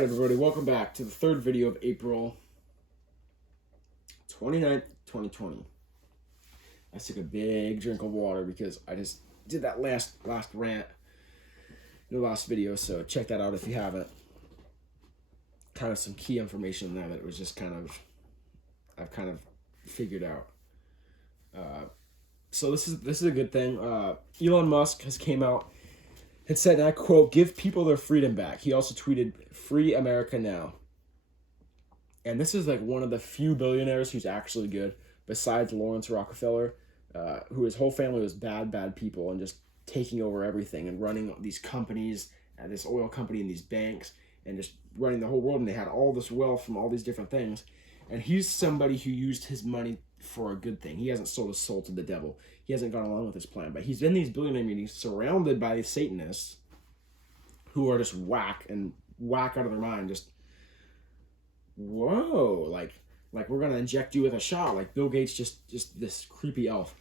Alright everybody, welcome back to the third video of April 29th, 2020. I took a big drink of water because I just did that last rant in the last video, so check that out if you haven't. Kind of some key information in there that was just I've kind of figured out. So this is a good thing. Elon Musk has came out and said, and I quote, "Give people their freedom back." He also tweeted, "Free America now." And this is like one of the few billionaires who's actually good, besides Lawrence Rockefeller, who his whole family was bad people and just taking over everything and running these companies, this oil company and these banks, and just running the whole world. And they had all this wealth from all these different things. And he's somebody who used his money for a good thing. He hasn't sold his soul to the devil. He hasn't gone along with his plan. But he's in these billionaire meetings surrounded by these Satanists who are just whack out of their mind. Just, whoa, like we're going to inject you with a shot. Like Bill Gates, just this creepy elf.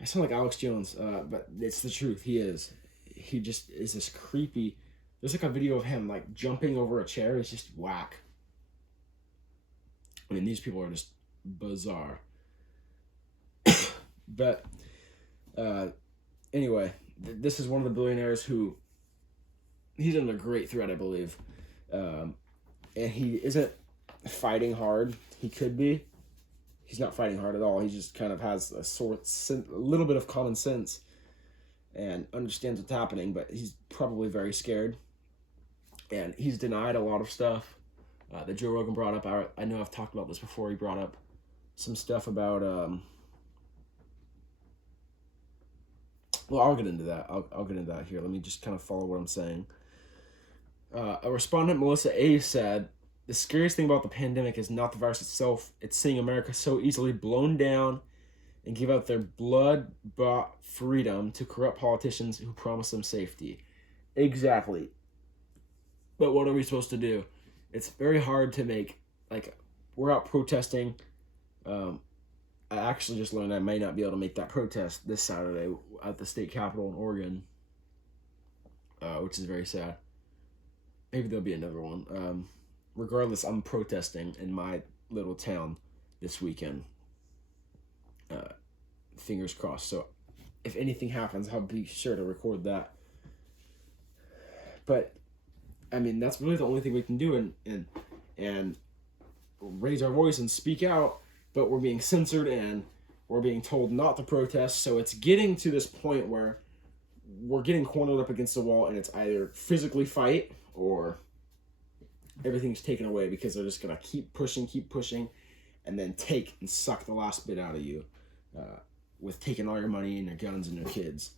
I sound like Alex Jones, but it's the truth. He just is this creepy. There's like a video of him like jumping over a chair. It's just whack. I mean, these people are just bizarre. But anyway, this is one of the billionaires who he's under great threat, I believe. And he isn't fighting hard. He could be. He's not fighting hard at all. He just kind of has a little bit of common sense and understands what's happening, but he's probably very scared. And he's denied a lot of stuff that Joe Rogan brought up. I know I've talked about this before. He brought up some stuff about well, I'll get into that. I'll get into that here. Let me just kind of follow what I'm saying. A respondent, Melissa A., said, "The scariest thing about the pandemic is not the virus itself. It's seeing America so easily blown down and give out their blood-bought freedom to corrupt politicians who promise them safety." Exactly. But what are we supposed to do? It's very hard to make, like, we're out protesting. I actually just learned I may not be able to make that protest this Saturday at the state capitol in Oregon, which is very sad. Maybe there'll be another one. Regardless, I'm protesting in my little town this weekend. Fingers crossed. So if anything happens, I'll be sure to record that. But I mean, that's really the only thing we can do and raise our voice and speak out, but we're being censored and we're being told not to protest. So it's getting to this point where we're getting cornered up against the wall, and it's either physically fight or everything's taken away, because they're just going to keep pushing, and then take and suck the last bit out of you with taking all your money and your guns and your kids.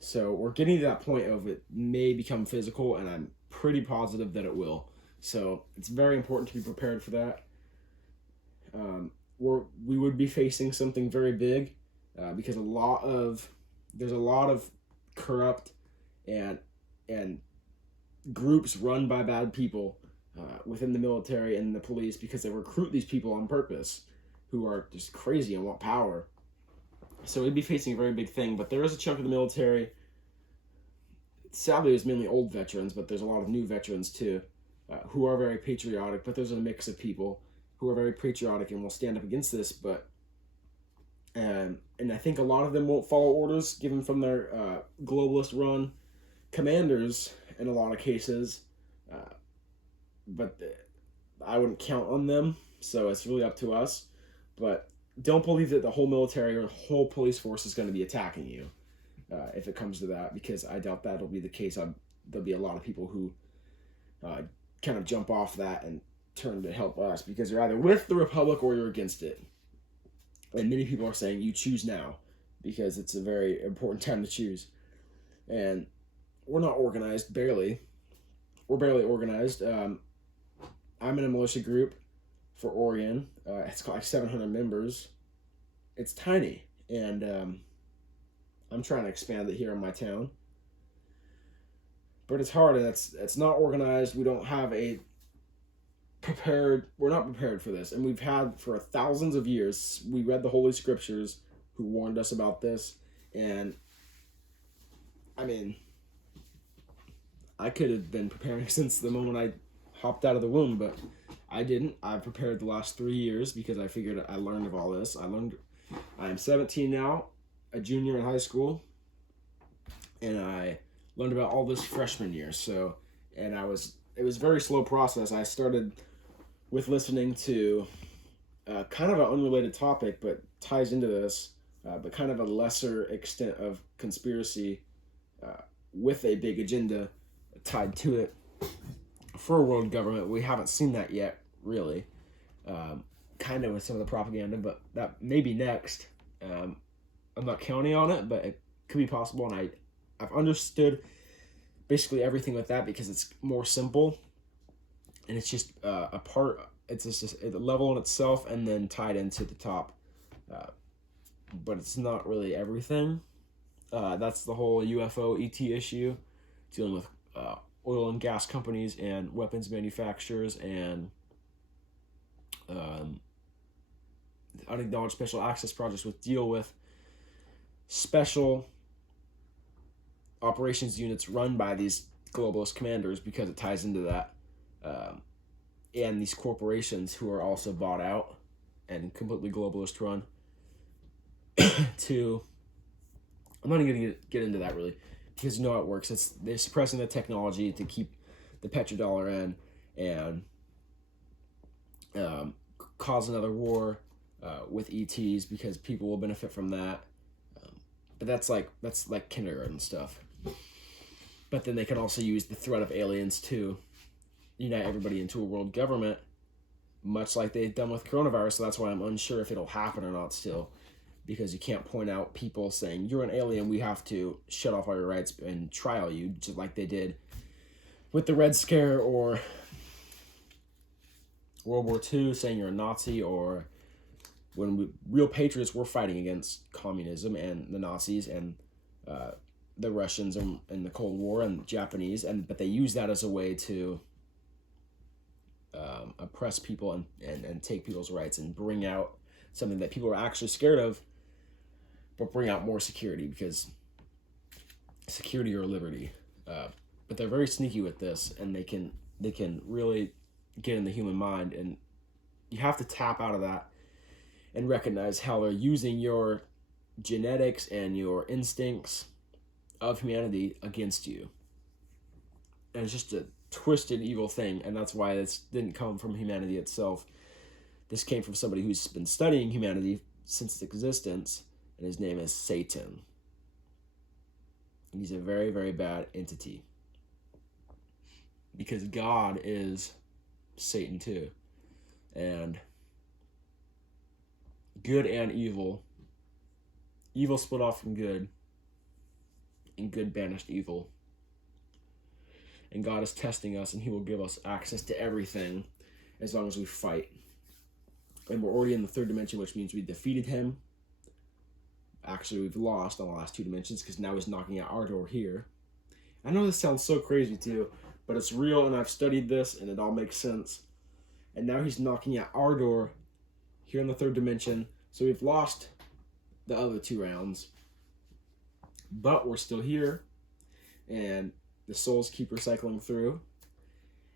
So we're getting to that point of it may become physical, and I'm pretty positive that it will. So it's very important to be prepared for that. We would be facing something very big because there's a lot of corrupt and groups run by bad people within the military and the police, because they recruit these people on purpose who are just crazy and want power. So we'd be facing a very big thing, but there is a chunk of the military. Sadly, it's mainly old veterans, but there's a lot of new veterans too, who are very patriotic. But there's a mix of people who are very patriotic and will stand up against this. But and I think a lot of them won't follow orders given from their globalist-run commanders in a lot of cases. But I wouldn't count on them, so it's really up to us. But don't believe that the whole military or the whole police force is going to be attacking you if it comes to that, because I doubt that'll be the case. There'll be a lot of people who kind of jump off that and turn to help us, because you're either with the Republic or you're against it. And many people are saying you choose now, because it's a very important time to choose. And we're not organized, barely. We're barely organized. I'm in a militia group for Oregon. It's got like 700 members. It's tiny, and I'm trying to expand it here in my town. But it's hard, and it's not organized. We don't have we're not prepared for this. And we've had for thousands of years, we read the Holy Scriptures who warned us about this. And I mean, I could have been preparing since the moment hopped out of the womb, but I didn't. I prepared the last 3 years because I figured I learned of all this. I am 17 now, a junior in high school, and I learned about all this freshman year. So, and it was a very slow process. I started with listening to kind of an unrelated topic, but ties into this, but kind of a lesser extent of conspiracy with a big agenda tied to it for a world government. We haven't seen that yet, really. Kind of with some of the propaganda, but that may be next. I'm not counting on it, but it could be possible, and I've understood basically everything with that because it's more simple, and it's just a part. It's just a level in itself, and then tied into the top. But it's not really everything. That's the whole UFO ET issue, dealing with oil and gas companies and weapons manufacturers and unacknowledged special access projects, which deal with special operations units run by these globalist commanders, because it ties into that. And these corporations who are also bought out and completely globalist run. I'm not even going to get into that really, because you know how it works. They're suppressing the technology to keep the petrodollar in, and cause another war with ETs, because people will benefit from that. But that's like kindergarten stuff. But then they can also use the threat of aliens to unite everybody into a world government, much like they've done with coronavirus. So that's why I'm unsure if it'll happen or not still, because you can't point out people saying, you're an alien, we have to shut off all your rights and trial you, just like they did with the Red Scare or World War II, saying you're a Nazi, or when real patriots were fighting against communism and the Nazis and the Russians in the Cold War and the Japanese, but they use that as a way to oppress people and take people's rights and bring out something that people are actually scared of, but bring out more security, because security or liberty. But they're very sneaky with this, and they can really get in the human mind, and you have to tap out of that and recognize how they're using your genetics and your instincts of humanity against you. And it's just a twisted, evil thing, and that's why this didn't come from humanity itself. This came from somebody who's been studying humanity since its existence, and his name is Satan. And he's a very, very bad entity, because God is Satan too. And good and evil split off from good, and good banished evil. And God is testing us, and he will give us access to everything as long as we fight. And we're already in the third dimension, which means we defeated him. Actually, we've lost on the last two dimensions, because now he's knocking at our door here. I know this sounds so crazy too, but it's real, and I've studied this, and it all makes sense. And now he's knocking at our door here in the third dimension. So we've lost the other 2 rounds, but we're still here, and the souls keep recycling through.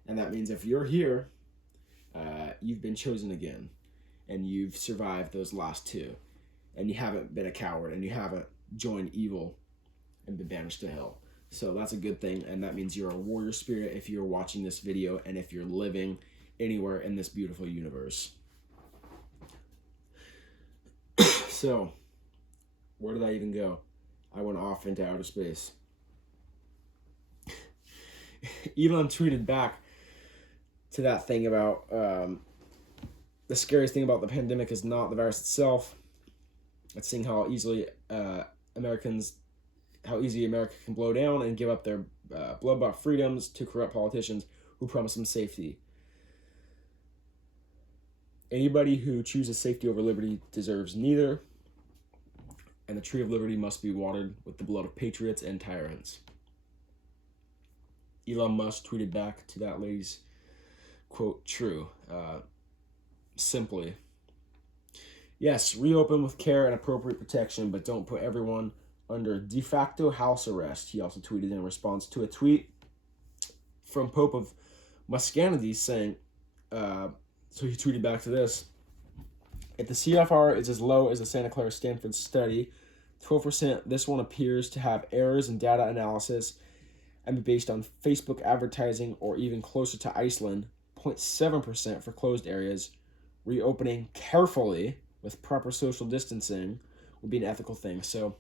And that means if you're here, you've been chosen again, and you've survived those last 2, and you haven't been a coward, and you haven't joined evil and been banished to hell. So that's a good thing, and that means you're a warrior spirit if you're watching this video, and if you're living anywhere in this beautiful universe. So, where did I even go? I went off into outer space. Elon tweeted back to that thing about the scariest thing about the pandemic is not the virus itself. It's seeing how easily America can blow down and give up their blood-bought freedoms to corrupt politicians who promise them safety. Anybody who chooses safety over liberty deserves neither, and the tree of liberty must be watered with the blood of patriots and tyrants. Elon Musk tweeted back to that lady's quote, true. Simply, yes, reopen with care and appropriate protection, but don't put everyone under de facto house arrest. He also tweeted in response to a tweet from Pope of Muscanides saying, so he tweeted back to this: if the CFR is as low as the Santa Clara Stanford study, 12%, this one appears to have errors in data analysis and be based on Facebook advertising, or even closer to Iceland, 0.7% for closed areas. Reopening carefully with proper social distancing would be an ethical thing. So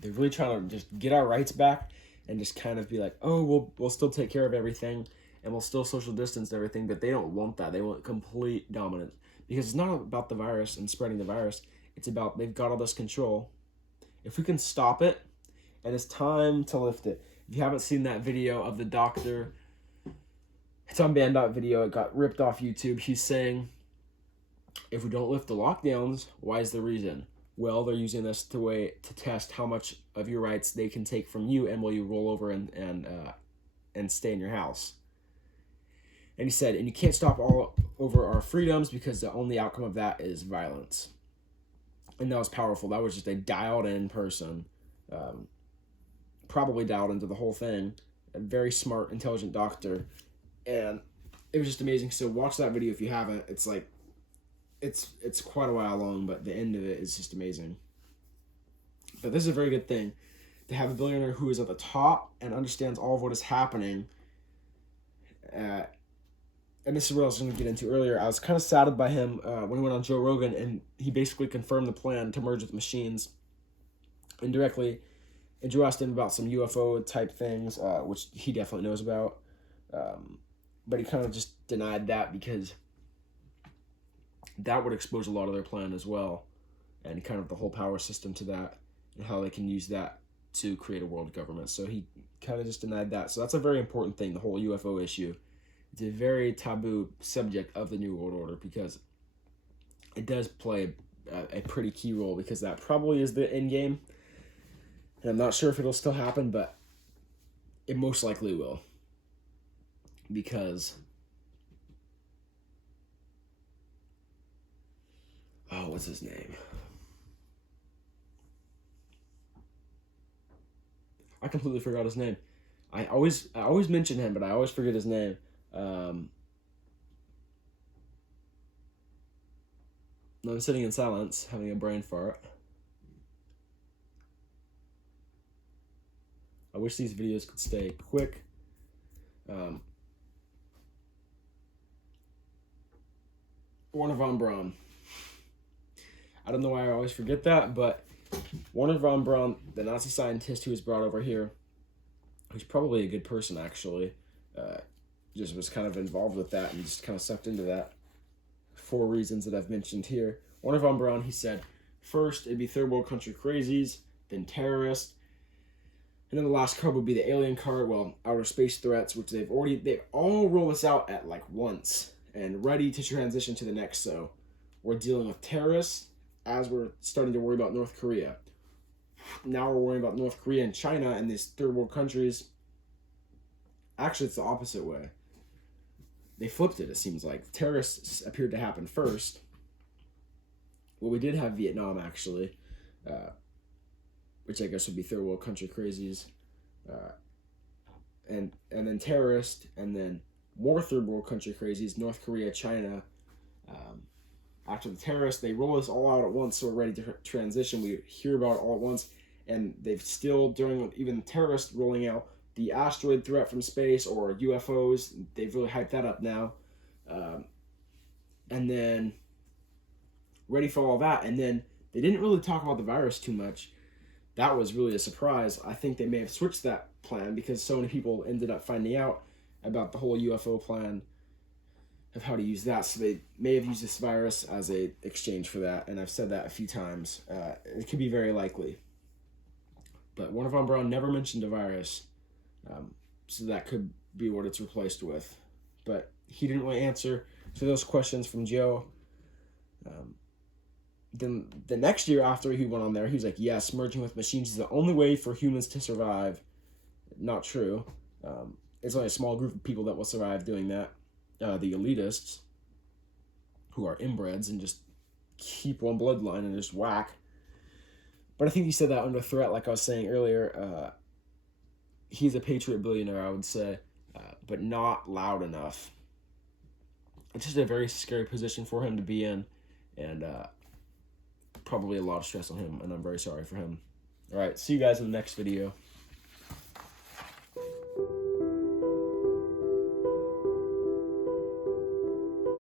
they're really trying to just get our rights back and just kind of be like, oh, we'll still take care of everything and we'll still social distance everything, but they don't want that. They want complete dominance, because it's not about the virus and spreading the virus. It's about they've got all this control. If we can stop it, and it's time to lift it. If you haven't seen that video of the doctor, it's on Bandot video. It got ripped off YouTube. He's saying, if we don't lift the lockdowns, why is the reason? Well, they're using this to test how much of your rights they can take from you, and will you roll over and stay in your house. And he said, and you can't stop all over our freedoms, because the only outcome of that is violence. And that was powerful. That was just a dialed in person. Probably dialed into the whole thing. A very smart, intelligent doctor. And it was just amazing. So watch that video if you haven't. It's like, it's quite a while long, but the end of it is just amazing. But this is a very good thing, to have a billionaire who is at the top and understands all of what is happening. And this is what I was going to get into earlier. I was kind of saddened by him when he went on Joe Rogan, and he basically confirmed the plan to merge with machines indirectly. And Joe asked him about some UFO type things, which he definitely knows about. But he kind of just denied that, because that would expose a lot of their plan as well, and kind of the whole power system to that, and how they can use that to create a world government. So he kind of just denied that. So that's a very important thing, the whole UFO issue. It's a very taboo subject of the New World Order, because it does play a pretty key role, because that probably is the end game. And I'm not sure if it'll still happen, but it most likely will. Because, what's his name? I completely forgot his name. I always mention him, but I always forget his name. I'm sitting in silence, having a brain fart. I wish these videos could stay quick. Warner von Braun. I don't know why I always forget that, but Warner von Braun, the Nazi scientist who was brought over here, who's probably a good person actually, just was kind of involved with that and just kind of sucked into that for reasons that I've mentioned here. Warner von Braun, he said, first it'd be third world country crazies, then terrorists, and then the last card would be the alien card, well, outer space threats, which they've all rolled this out at like once and ready to transition to the next. So we're dealing with terrorists as we're starting to worry about North Korea. Now we're worrying about North Korea and China and these third world countries. Actually, it's the opposite way. They flipped it, it seems like. Terrorists appeared to happen first. Well, we did have Vietnam, actually, which I guess would be third world country crazies. And then terrorist, and then more third world country crazies, North Korea, China. After the terrorists, they roll us all out at once, so we're ready to transition. We hear about it all at once, and they've still, during even terrorists rolling out, the asteroid threat from space or UFOs, they've really hyped that up now. And then ready for all that. And then they didn't really talk about the virus too much. That was really a surprise. I think they may have switched that plan because so many people ended up finding out about the whole UFO plan of how to use that. So they may have used this virus as a exchange for that. And I've said that a few times. It could be very likely. But Warner von Braun never mentioned a virus. So that could be what it's replaced with. But he didn't really answer to those questions from Joe. Then the next year after he went on there, he was like, yes, merging with machines is the only way for humans to survive. Not true. It's only a small group of people that will survive doing that. The elitists, who are inbreds and just keep one bloodline and just whack. But I think he said that under threat, like I was saying earlier. He's a patriot billionaire, I would say. but not loud enough. It's just a very scary position for him to be in, and probably a lot of stress on him, and I'm very sorry for him. All right, see you guys in the next video.